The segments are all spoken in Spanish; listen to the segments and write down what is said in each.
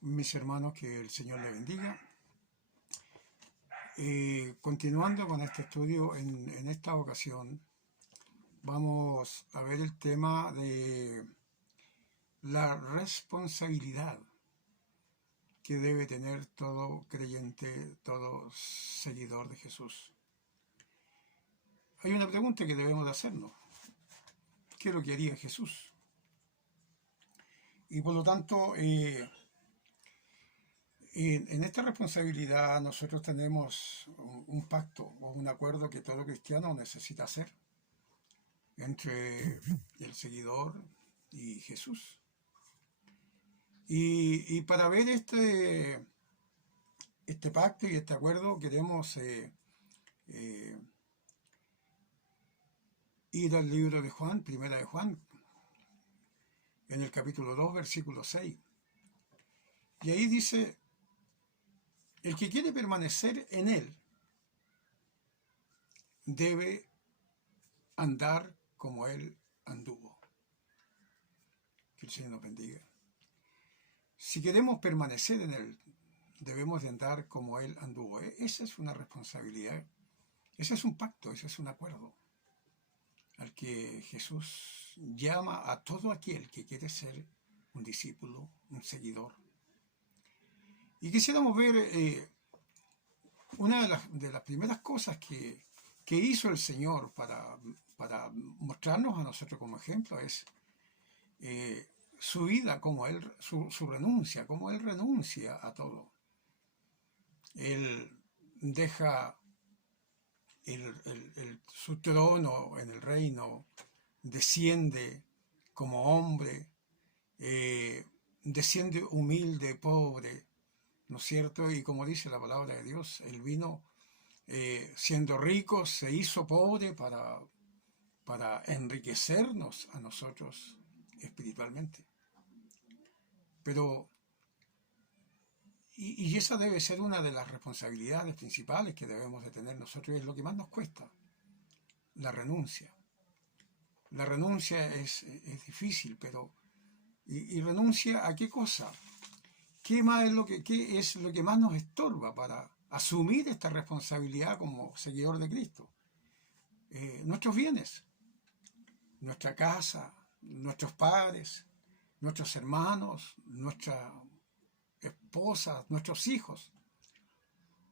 Mis hermanos, que el Señor les bendiga. Continuando con este estudio, en esta ocasión vamos a ver el tema de la responsabilidad que debe tener todo creyente, todo seguidor de Jesús. Hay una pregunta que debemos de hacernos. ¿Qué es lo que haría Jesús? Y por lo tanto, en esta responsabilidad nosotros tenemos un pacto o un acuerdo que todo cristiano necesita hacer entre el seguidor y Jesús. Y para ver este pacto y este acuerdo queremos ir al libro de Juan, primera de Juan, en el capítulo 2, versículo 6. Y ahí dice, el que quiere permanecer en él debe andar como él anduvo. Que el Señor nos bendiga. Si queremos permanecer en él, debemos de andar como él anduvo. Esa es una responsabilidad. Ese es un pacto, ese es un acuerdo al que Jesús llama a todo aquel que quiere ser un discípulo, un seguidor. Y quisiéramos ver una de las primeras cosas que hizo el Señor para mostrarnos a nosotros como ejemplo es su vida, como él, su renuncia, como él renuncia a todo. Él deja su trono en el reino, desciende como hombre, desciende humilde, pobre, ¿no es cierto? Y como dice la palabra de Dios, él vino siendo rico, se hizo pobre para enriquecernos a nosotros espiritualmente. Pero, y esa debe ser una de las responsabilidades principales que debemos de tener nosotros, y es lo que más nos cuesta, la renuncia. La renuncia es difícil, pero ¿y renuncia a qué cosa? ¿Qué es lo que más nos estorba para asumir esta responsabilidad como seguidor de Cristo? Nuestros bienes, nuestra casa, nuestros padres, nuestros hermanos, nuestras esposas, nuestros hijos.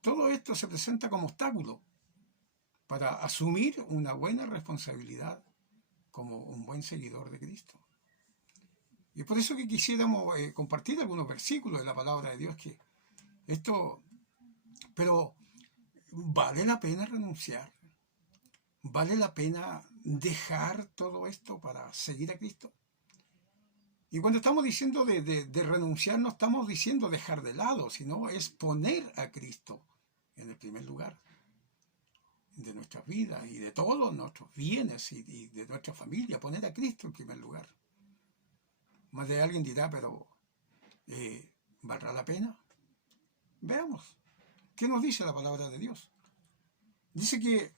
Todo esto se presenta como obstáculo para asumir una buena responsabilidad como un buen seguidor de Cristo. Y es por eso que quisiéramos compartir algunos versículos de la palabra de Dios que esto, pero vale la pena renunciar, vale la pena dejar todo esto para seguir a Cristo. Y cuando estamos diciendo de renunciar, no estamos diciendo dejar de lado, sino es poner a Cristo en el primer lugar de nuestras vidas y de todos nuestros bienes y de nuestra familia, poner a Cristo en primer lugar. Más de alguien dirá, pero ¿valdrá la pena? Veamos. ¿Qué nos dice la palabra de Dios? Dice que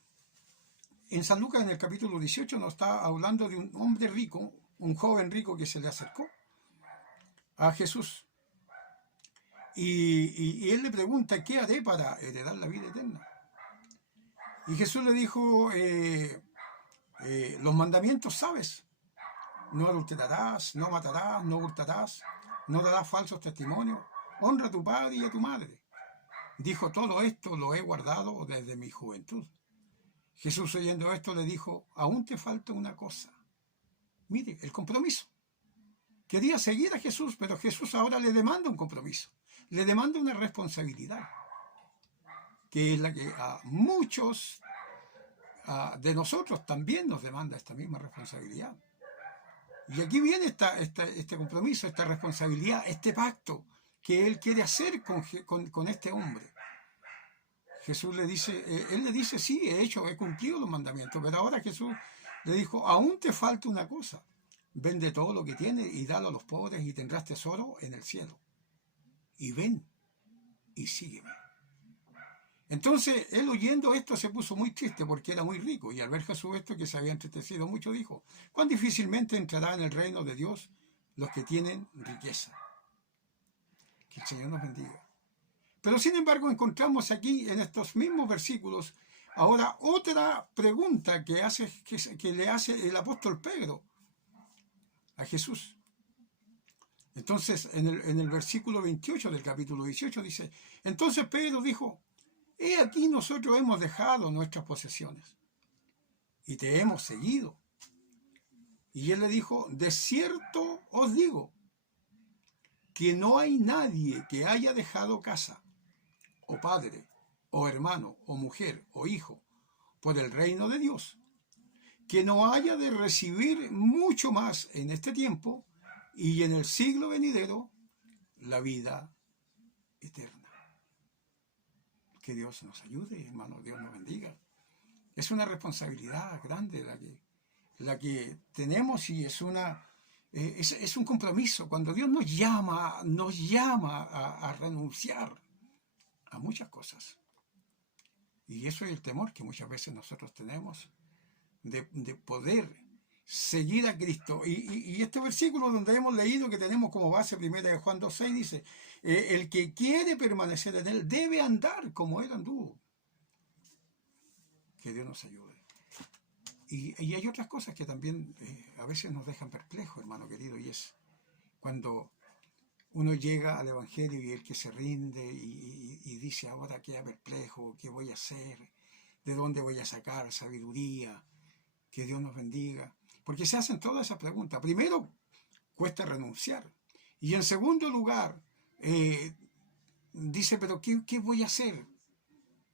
en San Lucas, en el capítulo 18, nos está hablando de un hombre rico, un joven rico que se le acercó a Jesús. Y él le pregunta, ¿qué haré para heredar la vida eterna? Y Jesús le dijo, los mandamientos sabes. No adulterarás, no matarás, no hurtarás, no darás falsos testimonios, honra a tu padre y a tu madre. Dijo, todo esto lo he guardado desde mi juventud. Jesús, oyendo esto, le dijo, aún te falta una cosa. Mire, el compromiso. Quería seguir a Jesús, pero Jesús ahora le demanda un compromiso, le demanda una responsabilidad, que es la que a muchos de nosotros también nos demanda esta misma responsabilidad. Y aquí viene este compromiso, esta responsabilidad, este pacto que él quiere hacer con este hombre. Jesús le dice, él le dice, sí, he cumplido los mandamientos, pero ahora Jesús le dijo, aún te falta una cosa, vende todo lo que tienes y dalo a los pobres y tendrás tesoro en el cielo. Y ven y sígueme. Entonces, él oyendo esto se puso muy triste porque era muy rico, y al ver Jesús esto, que se había entristecido mucho, dijo, cuán difícilmente entrará en el reino de Dios los que tienen riqueza. Que El Señor nos bendiga. Pero sin embargo encontramos aquí en estos mismos versículos ahora otra pregunta que le hace el apóstol Pedro a Jesús. Entonces en el versículo 28 del capítulo 18 dice, entonces Pedro dijo, he aquí nosotros hemos dejado nuestras posesiones y te hemos seguido. Y él le dijo, de cierto os digo que no hay nadie que haya dejado casa, o padre, o hermano, o mujer, o hijo, por el reino de Dios, que no haya de recibir mucho más en este tiempo y en el siglo venidero la vida eterna. Que Dios nos ayude, hermano, Dios nos bendiga. Es una responsabilidad grande la que tenemos y es un compromiso. Cuando Dios nos llama a renunciar a muchas cosas. Y eso es el temor que muchas veces nosotros tenemos de poder seguir a Cristo. Y este versículo donde hemos leído que tenemos como base 1 Juan 2:6 dice, el que quiere permanecer en él debe andar como él anduvo. Que Dios nos ayude. Y hay otras cosas que también a veces nos dejan perplejos, hermano querido, y es cuando uno llega al Evangelio y el que se rinde y dice, ahora queda perplejo, ¿qué voy a hacer? ¿De dónde voy a sacar sabiduría? Que Dios nos bendiga. Porque se hacen todas esas preguntas. Primero, cuesta renunciar. Y en segundo lugar, dice, pero ¿qué voy a hacer?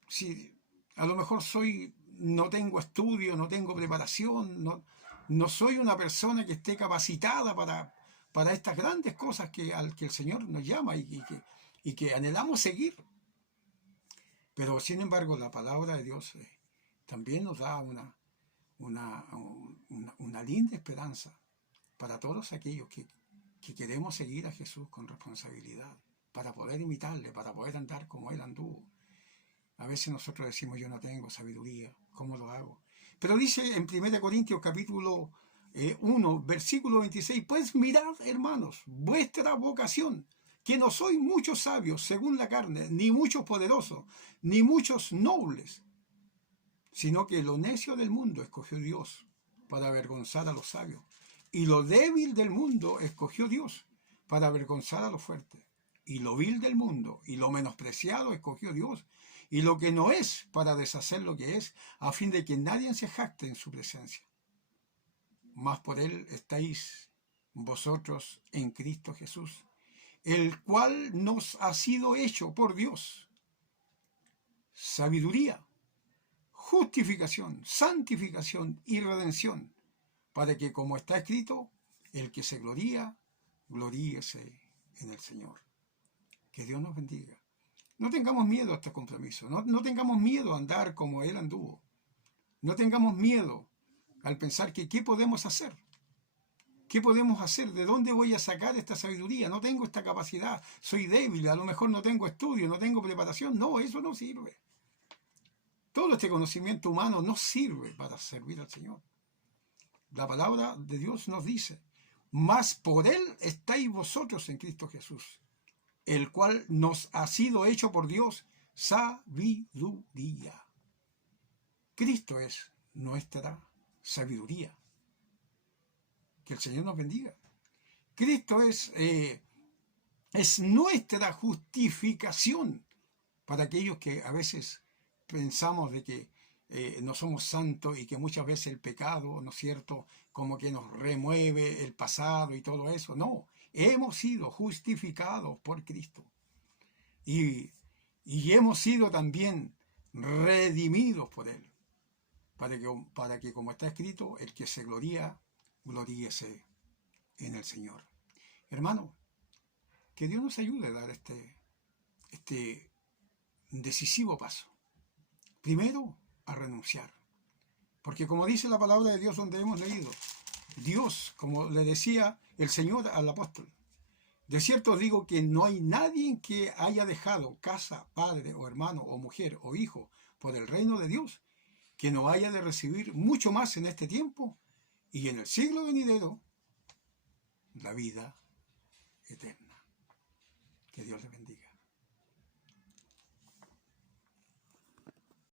Si a lo mejor no tengo estudio, no tengo preparación, no soy una persona que esté capacitada para estas grandes cosas al que el Señor nos llama y que anhelamos seguir. Pero sin embargo la palabra de Dios también nos da una linda esperanza para todos aquellos que queremos seguir a Jesús con responsabilidad, para poder imitarle, para poder andar como Él anduvo. A veces nosotros decimos, yo no tengo sabiduría, ¿cómo lo hago? Pero dice en 1 Corintios capítulo 1, versículo 26, pues mirad, hermanos, vuestra vocación, que no sois muchos sabios según la carne, ni muchos poderosos, ni muchos nobles, sino que lo necio del mundo escogió Dios para avergonzar a los sabios, y lo débil del mundo escogió Dios para avergonzar a los fuertes, y lo vil del mundo y lo menospreciado escogió Dios, y lo que no es para deshacer lo que es, a fin de que nadie se jacte en su presencia. Mas por él estáis vosotros en Cristo Jesús, el cual nos ha sido hecho por Dios sabiduría, justificación, santificación y redención, para que, como está escrito, el que se gloría, gloríese en el Señor. Que Dios nos bendiga. No tengamos miedo a este compromiso, no tengamos miedo a andar como Él anduvo. No tengamos miedo al pensar que ¿qué podemos hacer? ¿Qué podemos hacer? ¿De dónde voy a sacar esta sabiduría? No tengo esta capacidad, soy débil, a lo mejor no tengo estudio, no tengo preparación. No, eso no sirve. Todo este conocimiento humano no sirve para servir al Señor. La palabra de Dios nos dice, mas por Él estáis vosotros en Cristo Jesús, el cual nos ha sido hecho por Dios sabiduría. Cristo es nuestra sabiduría. Que el Señor nos bendiga. Cristo es nuestra justificación para aquellos que a veces pensamos de que no somos santos y que muchas veces el pecado, ¿no es cierto?, como que nos remueve el pasado y todo eso. No, hemos sido justificados por Cristo y hemos sido también redimidos por Él, para que como está escrito, el que se gloría, gloríese en el Señor. Hermano, que Dios nos ayude a dar este decisivo paso. Primero, a renunciar. Porque como dice la palabra de Dios donde hemos leído, Dios, como le decía el Señor al apóstol, de cierto os digo que no hay nadie que haya dejado casa, padre o hermano o mujer o hijo por el reino de Dios, que no haya de recibir mucho más en este tiempo y en el siglo venidero la vida eterna. Que Dios les bendiga.